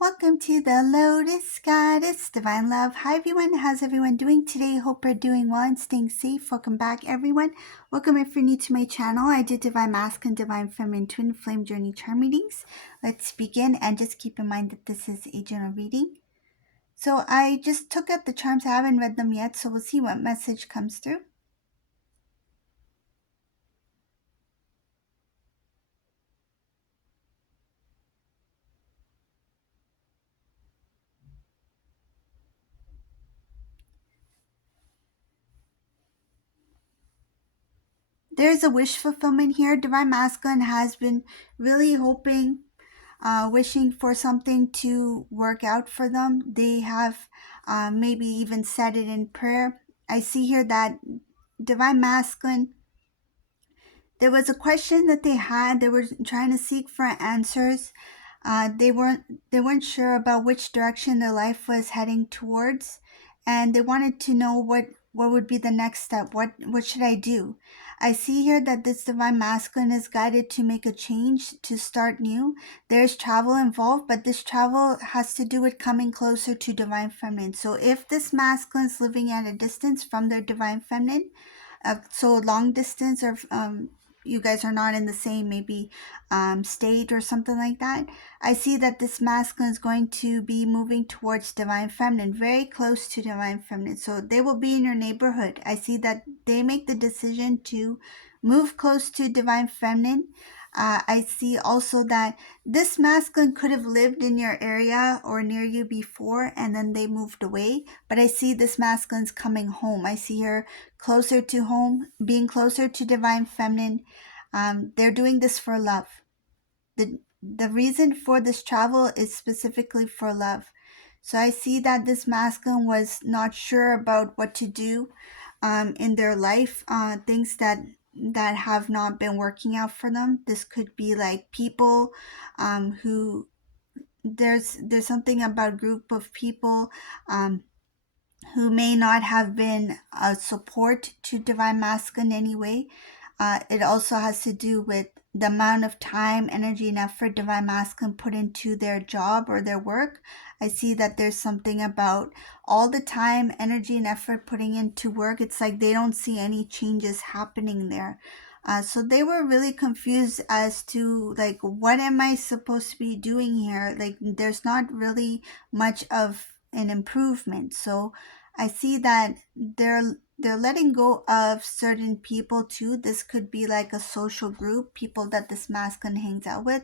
Welcome to the Lotus Goddess Divine Love. Hi everyone, how's everyone doing today? Hope you're doing well and staying safe. Welcome back everyone. Welcome if you're new to my channel. I do Divine Masculine, Divine Feminine, Twin Flame Journey Charm readings. Let's begin and just keep in mind that this is a general reading. So I just took out the charms. I haven't read them yet, so we'll see what message comes through. There's a wish fulfillment here. Divine Masculine has been really hoping, wishing for something to work out for them. They have maybe even said it in prayer. I see here that Divine Masculine, there was a question that they had. They were trying to seek for answers. They weren't sure about which direction their life was heading towards, and they wanted to know what would be the next step. What should I do? I see here that this Divine Masculine is guided to make a change, to start new. There's travel involved, but this travel has to do with coming closer to Divine Feminine. So if this masculine is living at a distance from their Divine Feminine, so long distance, or you guys are not in the same maybe state or something like that, I see that this masculine is going to be moving towards Divine Feminine, very close to Divine Feminine. So they will be in your neighborhood. I see that they make the decision to move close to Divine Feminine. I see also that this masculine could have lived in your area or near you before, and then they moved away. But I see this masculine's coming home. I see her closer to home, being closer to Divine Feminine. They're doing this for love. The reason for this travel is specifically for love. So I see that this masculine was not sure about what to do in their life, things that have not been working out for them. This could be like people who there's something about a group of people who may not have been a support to Divine Masculine anyway. It also has to do with the amount of time, energy, and effort Divine Masculine put into their job or their work. I see that there's something about all the time, energy, and effort putting into work. It's like they don't see any changes happening there. So they were really confused as to like, what am I supposed to be doing here? Like, there's not really much of an improvement. So I see that they're letting go of certain people too. This could be like a social group, people that this masculine hangs out with.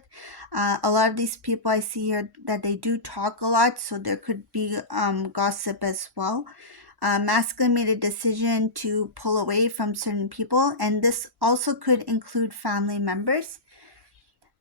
A lot of these people I see here that they do talk a lot, so there could be gossip as well. Masculine made a decision to pull away from certain people, and this also could include family members.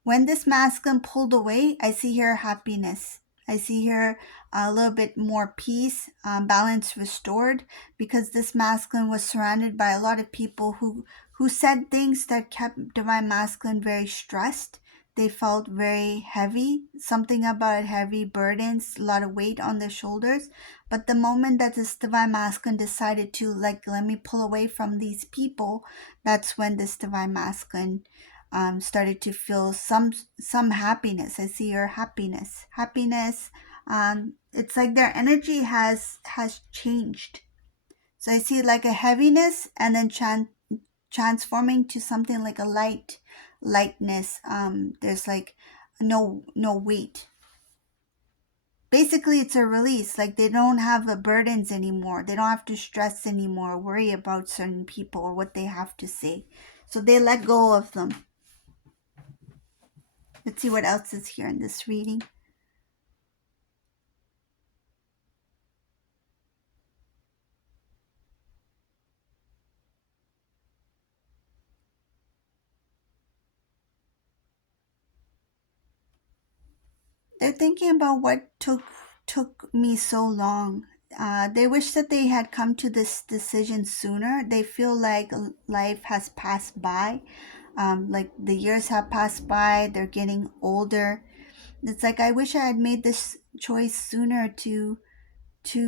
When this masculine pulled away, I see here happiness. I see here a little bit more peace, balance restored, because this masculine was surrounded by a lot of people who said things that kept Divine Masculine very stressed. They felt very heavy, something about heavy burdens, a lot of weight on their shoulders. But the moment that this Divine Masculine decided to, like, let me pull away from these people, that's when this Divine Masculine started to feel some happiness. I see your happiness. It's like their energy has changed. So I see like a heaviness, and then transforming to something like a lightness. There's like no weight. Basically, it's a release. Like they don't have the burdens anymore. They don't have to stress anymore, worry about certain people or what they have to say. So they let go of them. Let's see what else is here in this reading. They're thinking about what took me so long. They wish that they had come to this decision sooner. They feel like life has passed by. Like the years have passed by. They're getting older. It's like, I wish I had made this choice sooner to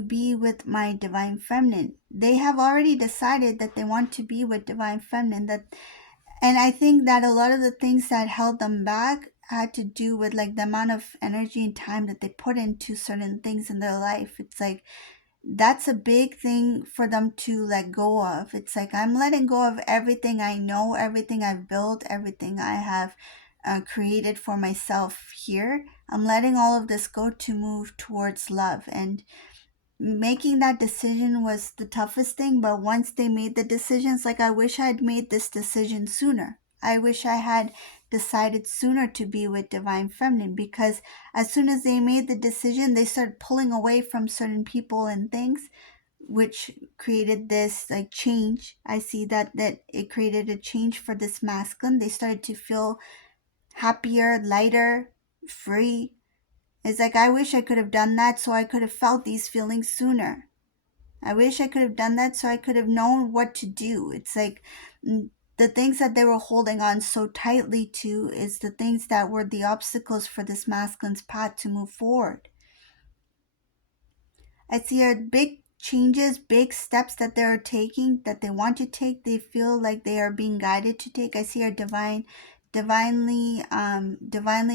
be with my Divine Feminine. They have already decided that they want to be with Divine Feminine. And I think that a lot of the things that held them back had to do with like the amount of energy and time that they put into certain things in their life. It's like that's a big thing for them to let go of. It's like I'm letting go of everything I know, everything I've built, everything I have created for myself here. I'm letting all of this go to move towards love. And making that decision was the toughest thing, but once they made the decisions, like I wish I had made this decision sooner. I wish I had decided sooner to be with Divine Feminine, because as soon as they made the decision, they started pulling away from certain people and things, which created this like change. I see that it created a change for this masculine. They started to feel happier, lighter, free. It's like I wish I could have done that so I could have felt these feelings sooner. I wish I could have done that so I could have known what to do. It's like the things that they were holding on so tightly to is the things that were the obstacles for this masculine's path to move forward. I see a big changes, big steps that they're taking, that they want to take. They feel like they are being guided to take. I see her divinely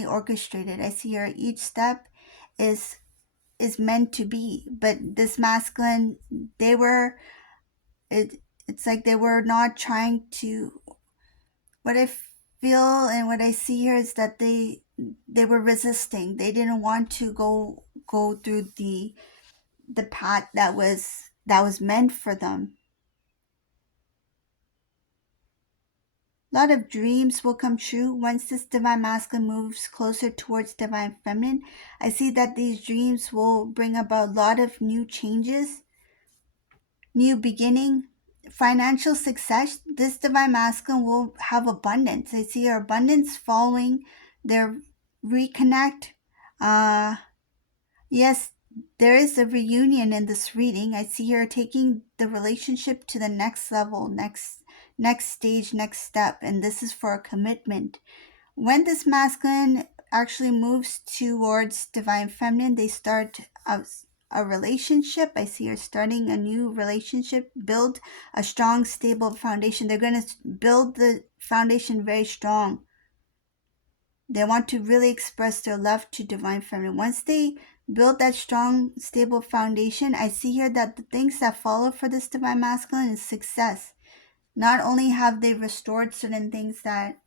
orchestrated. I see her each step is meant to be. But this masculine, they were it it's like they were not trying to. What I feel and what I see here is that they were resisting. They didn't want to go through the path that was meant for them. A lot of dreams will come true once this divine masculine moves closer towards divine feminine. I see that these dreams will bring about a lot of new changes, new beginning, financial success. This divine masculine will have abundance. I see her abundance following their reconnect. Uh, yes, there is a reunion in this reading. I see her taking the relationship to the next level, next stage, next step, and this is for a commitment. When this masculine actually moves towards divine feminine, they start a relationship. I see her starting a new relationship, build a strong, stable foundation. They're going to build the foundation very strong. They want to really express their love to divine feminine. Once they build that strong, stable foundation, I see here that the things that follow for this divine masculine is success. Not only have they restored certain things that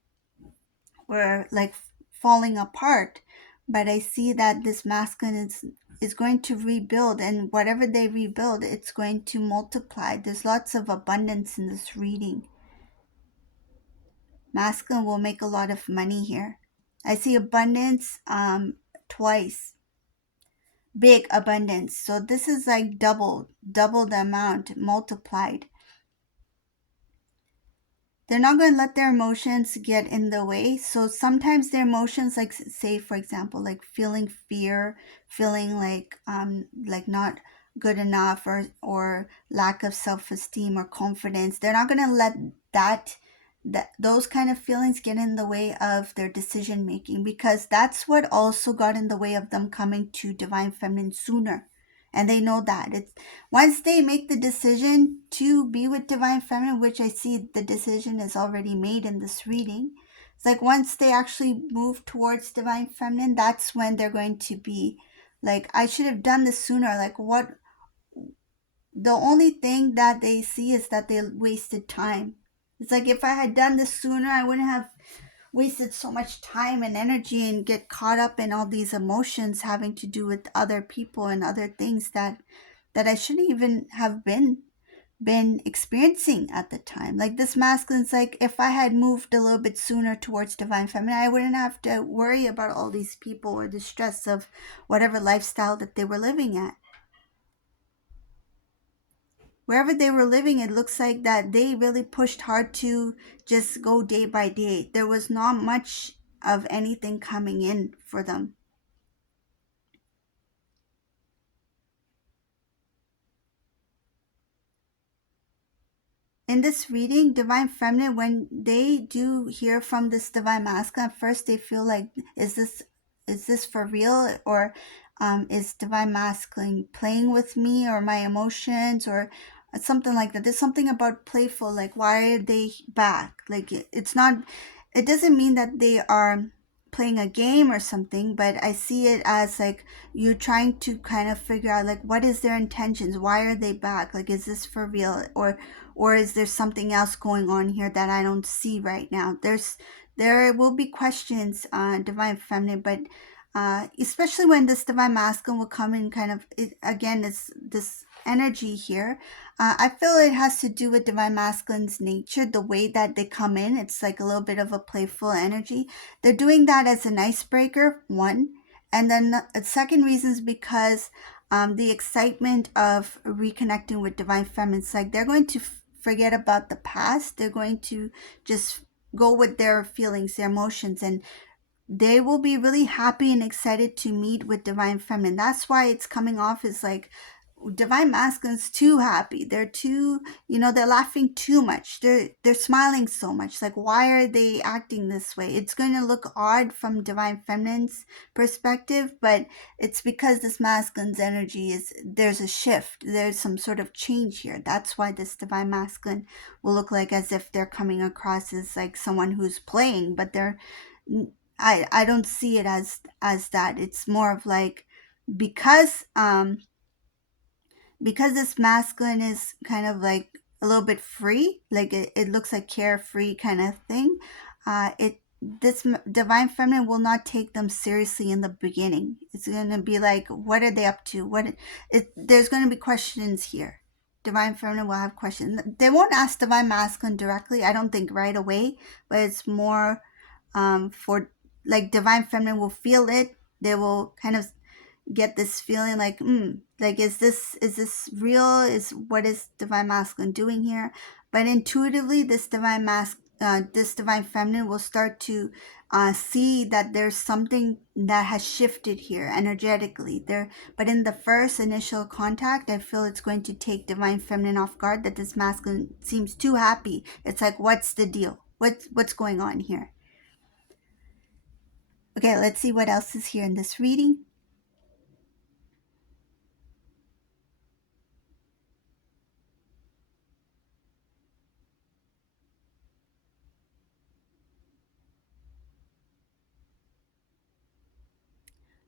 were like falling apart, but I see that this masculine is going to rebuild, and whatever they rebuild, it's going to multiply. There's lots of abundance in this reading. Masculine will make a lot of money here. I see abundance twice, big abundance. So this is like double the amount multiplied. They're not going to let their emotions get in the way. So sometimes their emotions, like say for example, like feeling fear, feeling like not good enough, or lack of self-esteem or confidence, they're not going to let those kind of feelings get in the way of their decision making, because that's what also got in the way of them coming to divine feminine sooner. And they know that it's once they make the decision to be with divine feminine, which I see the decision is already made in this reading. It's like once they actually move towards divine feminine, that's when they're going to be like, I should have done this sooner. Like, what? The only thing that they see is that they wasted time. It's like, if I had done this sooner, I wouldn't have wasted so much time and energy and get caught up in all these emotions having to do with other people and other things that I shouldn't even have been experiencing at the time. Like this masculine's like, if I had moved a little bit sooner towards divine feminine, I wouldn't have to worry about all these people or the stress of whatever lifestyle that they were living at. Wherever they were living, it looks like that they really pushed hard to just go day by day. There was not much of anything coming in for them. In this reading, divine feminine, when they do hear from this divine masculine, at first they feel like, is this for real, or is divine masculine playing with me or my emotions, or something like that. There's something about playful, like why are they back? Like it's not, it doesn't mean that they are playing a game or something, but I see it as like you're trying to kind of figure out like what is their intentions, why are they back, like is this for real, or is there something else going on here that I don't see right now. There will be questions, divine feminine, but especially when this divine masculine will come in kind of it, again, it's this energy here. I feel it has to do with divine masculine's nature, the way that they come in. It's like a little bit of a playful energy. They're doing that as an icebreaker, one. And then the second reason is because the excitement of reconnecting with divine feminine, it's like they're going to forget about the past. They're going to just go with their feelings, their emotions, and they will be really happy and excited to meet with divine feminine. That's why it's coming off as like divine masculine's too happy. They're too, they're laughing too much. They're smiling so much. Like, why are they acting this way? It's going to look odd from divine feminine's perspective, but it's because this masculine's energy is, there's a shift. There's some sort of change here. That's why this divine masculine will look like as if they're coming across as like someone who's playing, but they're, I don't see it as that. It's more of like, because this masculine is kind of like a little bit free, like it looks like carefree kind of thing. It this divine feminine will not take them seriously in the beginning. It's going to be like, what are they up to? There's going to be questions here. Divine feminine will have questions. They won't ask divine masculine directly, I don't think, right away, but it's more for like divine feminine will feel it. They will kind of get this feeling like, like is this real? What is divine masculine doing here? But intuitively, this divine feminine will start to see that there's something that has shifted here energetically there. But in the first initial contact, I feel it's going to take divine feminine off guard, that this masculine seems too happy. It's like, what's the deal? What's going on here? Okay, let's see what else is here in this reading.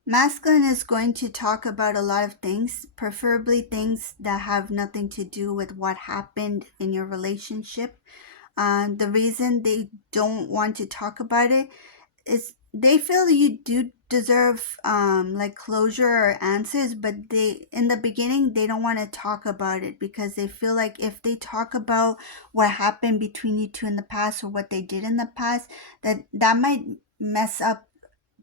Masculine is going to talk about a lot of things, preferably things that have nothing to do with what happened in your relationship. The reason they don't want to talk about it is they feel you do deserve like closure or answers, but in the beginning they don't want to talk about it because they feel like if they talk about what happened between you two in the past or what they did in the past, that might mess up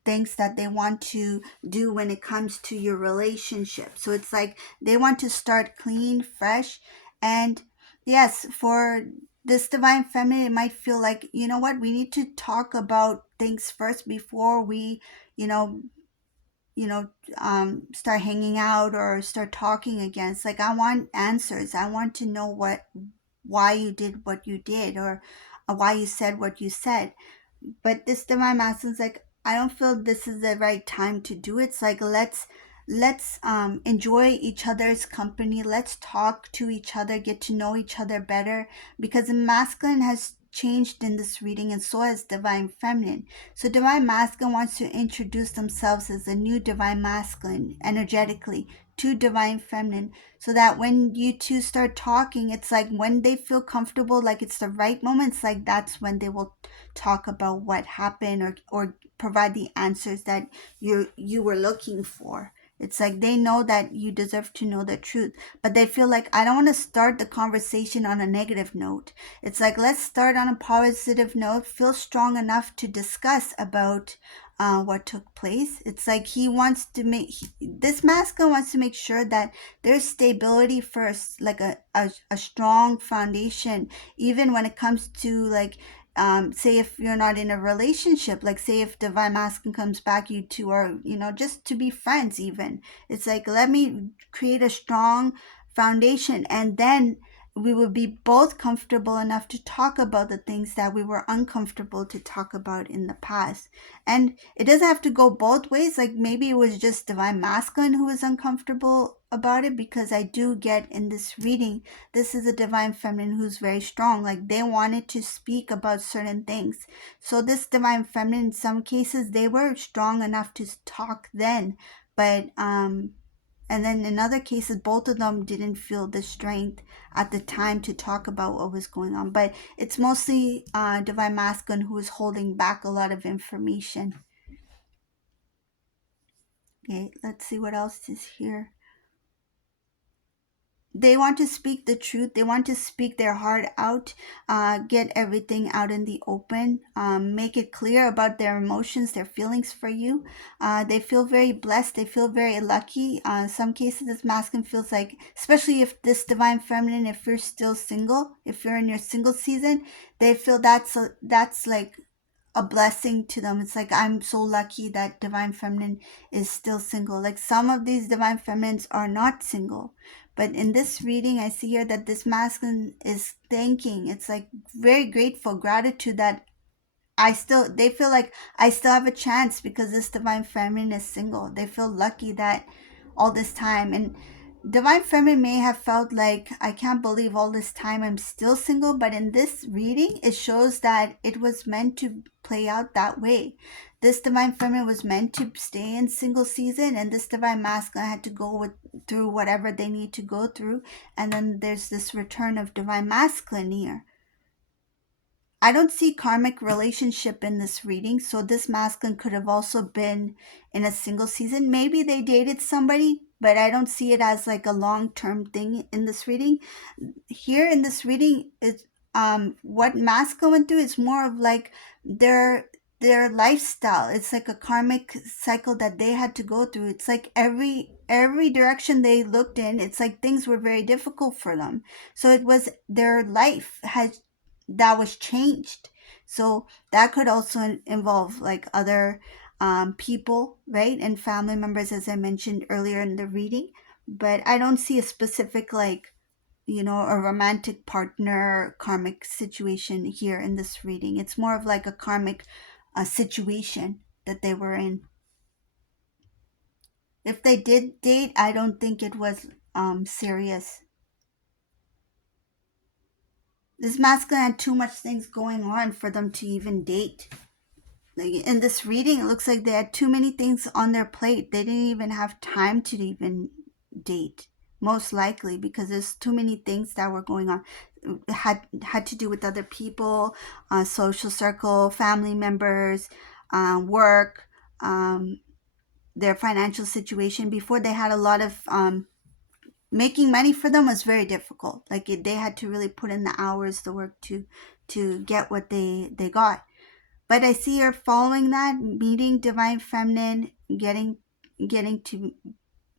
things that they want to do when it comes to your relationship. So it's like they want to start clean, fresh. And yes, for this divine feminine, it might feel like, you know what, we need to talk about things first before we, you know, start hanging out or start talking again. It's like, I want answers. I want to know why you did what you did, or why you said what you said. But this divine masculine's like, I don't feel this is the right time to do it. It's like, let's enjoy each other's company. Let's talk to each other, get to know each other better, because the masculine has changed in this reading, and so has divine feminine. So divine masculine wants to introduce themselves as a new divine masculine energetically to divine feminine, so that when you two start talking, it's like when they feel comfortable, like it's the right moment, it's like that's when they will talk about what happened, or provide the answers that you were looking for. It's like they know that you deserve to know the truth, but they feel like, I don't want to start the conversation on a negative note. It's like, let's start on a positive note, feel strong enough to discuss about what took place. It's like this masculine wants to make sure that there's stability first, like a strong foundation, even when it comes to like, say if you're not in a relationship, like say if divine masculine comes back, you two are, just to be friends even. It's like, let me create a strong foundation, and then we would be both comfortable enough to talk about the things that we were uncomfortable to talk about in the past. And it doesn't have to go both ways. Like maybe it was just divine masculine who was uncomfortable about it, because I do get in this reading, this is a divine feminine who's very strong. Like, they wanted to speak about certain things. So this divine feminine, in some cases, they were strong enough to talk then, but and then in other cases, both of them didn't feel the strength at the time to talk about what was going on. But it's mostly divine masculine who is holding back a lot of information. Okay, let's see what else is here. They want to speak the truth. They want to speak their heart out, get everything out in the open, make it clear about their emotions, their feelings for you. They feel very blessed. They feel very lucky. In some cases, this masculine feels like, especially if this divine feminine, if you're still single, if you're in your single season, they feel that's like a blessing to them. It's like, I'm so lucky that divine feminine is still single. Like, some of these divine feminines are not single, but in this reading I see here that this masculine is thanking. It's like very grateful, gratitude that they feel like I still have a chance because this divine feminine is single. They feel lucky that all this time. And divine feminine may have felt like, I can't believe all this time I'm still single, but in this reading it shows that it was meant to play out that way. This divine feminine was meant to stay in single season, and this divine masculine had to through whatever they need to go through, and then there's this return of divine masculine here. I don't see karmic relationship in this reading, so this masculine could have also been in a single season. Maybe they dated somebody, but I don't see it as like a long-term thing in this reading. Here in this reading, it's what masculine went through is more of like their lifestyle. It's like a karmic cycle that they had to go through. It's like every direction they looked in, it's like things were very difficult for them. So it was their life that was changed. So that could also involve like other people, right? And family members, as I mentioned earlier in the reading. But I don't see a specific, like, a romantic partner karmic situation here in this reading. It's more of like a karmic situation that they were in. If they did date, I don't think it was serious. This masculine had too much things going on for them to even date. Like, in this reading, it looks like they had too many things on their plate. They didn't even have time to even date, most likely, because there's too many things that were going on. It had to do with other people, social circle, family members, work, their financial situation. Before, they had a lot of making money for them was very difficult. Like, they had to really put in the hours, the work to get what they got. But I see her following that, meeting divine feminine, getting to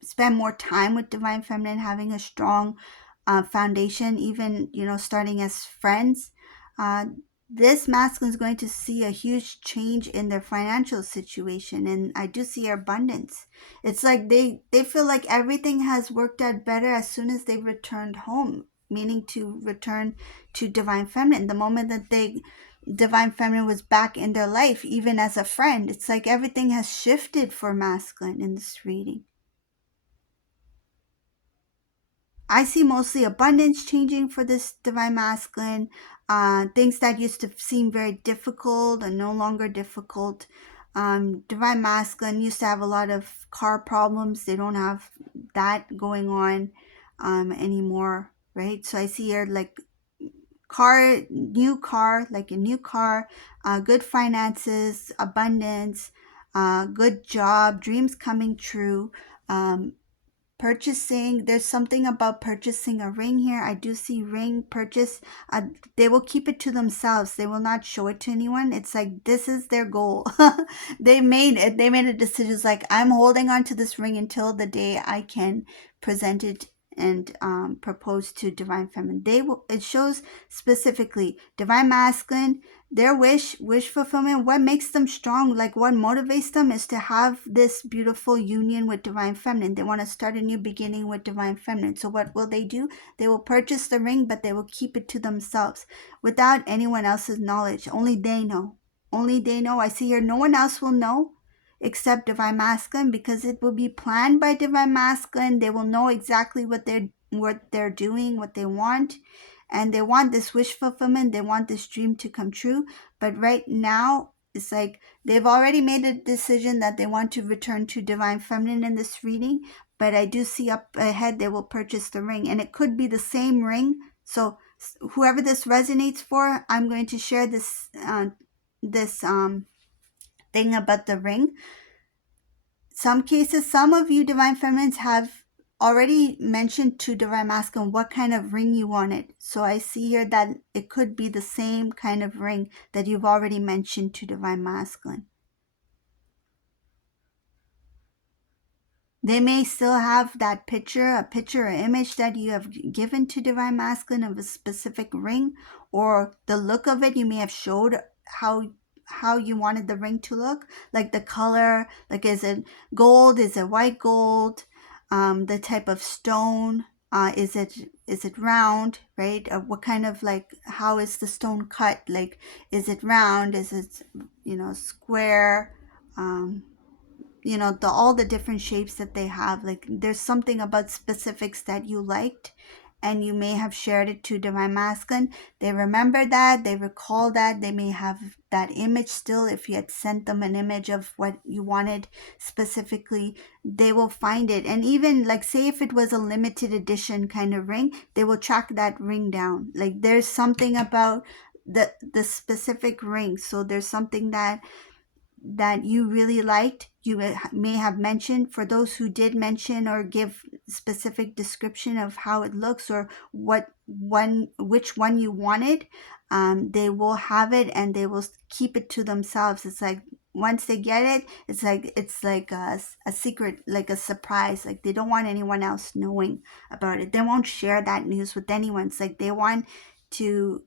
spend more time with divine feminine, having a strong foundation, even starting as friends. This masculine is going to see a huge change in their financial situation, and I do see abundance. It's like they feel like everything has worked out better as soon as they returned home, meaning to return to divine feminine. The moment that divine feminine was back in their life, even as a friend, it's like everything has shifted for masculine in this reading. I see mostly abundance changing for this divine masculine. Things that used to seem very difficult are no longer difficult. Divine masculine used to have a lot of car problems. They don't have that going on anymore, right? So I see here like new car, like a new car, good finances, abundance, good job, dreams coming true. Purchasing, there's something about purchasing a ring here. I do see ring purchase. They will keep it to themselves. They will not show it to anyone. It's like this is their goal. They made it. They made a decision. It's like, I'm holding on to this ring until the day I can present it and propose to divine feminine. It shows specifically divine masculine, their wish fulfillment. What makes them strong, like what motivates them, is to have this beautiful union with divine feminine. They want to start a new beginning with divine feminine. So what will they do? They will purchase the ring, but they will keep it to themselves without anyone else's knowledge. Only they know. I see here no one else will know. accept Divine Masculine, because it will be planned by Divine Masculine. They will know exactly what they're doing, what they want, and they want this wish fulfillment. They want this dream to come true. But right now, it's like they've already made a decision that they want to return to Divine Feminine in this reading. But I do see up ahead they will purchase the ring, and it could be the same ring. So whoever this resonates for, I'm going to share this thing about the ring. Some cases, some of you Divine Feminines have already mentioned to Divine Masculine what kind of ring you wanted. So I see here that it could be the same kind of ring that you've already mentioned to Divine Masculine. They may still have that a picture or image that you have given to Divine Masculine of a specific ring, or the look of it. You may have showed how you wanted the ring to look, like the color, like is it gold, is it white gold, the type of stone, is it round, right? What kind of, like, how is the stone cut? Like, is it round? Is it, square? All the different shapes that they have. Like, there's something about specifics that you liked, and you may have shared it to Divine Masculine. They remember that, they recall that, they may have that image still. If you had sent them an image of what you wanted specifically, they will find it. And even, like, say if it was a limited edition kind of ring, they will track that ring down. Like, there's something about the specific ring. So there's something that you really liked, you may have mentioned. For those who did mention or give specific description of how it looks or which one you wanted, they will have it and they will keep it to themselves. It's like once they get it, it's like a secret, like a surprise. Like, they don't want anyone else knowing about it. They won't share that news with anyone. It's like they want to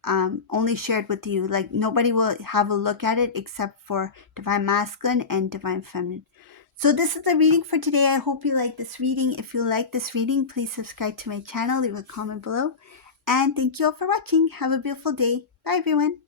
only share it with you. Like, nobody will have a look at it except for Divine Masculine and Divine Feminine. So this is the reading for today. I hope you like this reading. If you like this reading, please subscribe to my channel, leave a comment below, and thank you all for watching. Have a beautiful day. Bye everyone.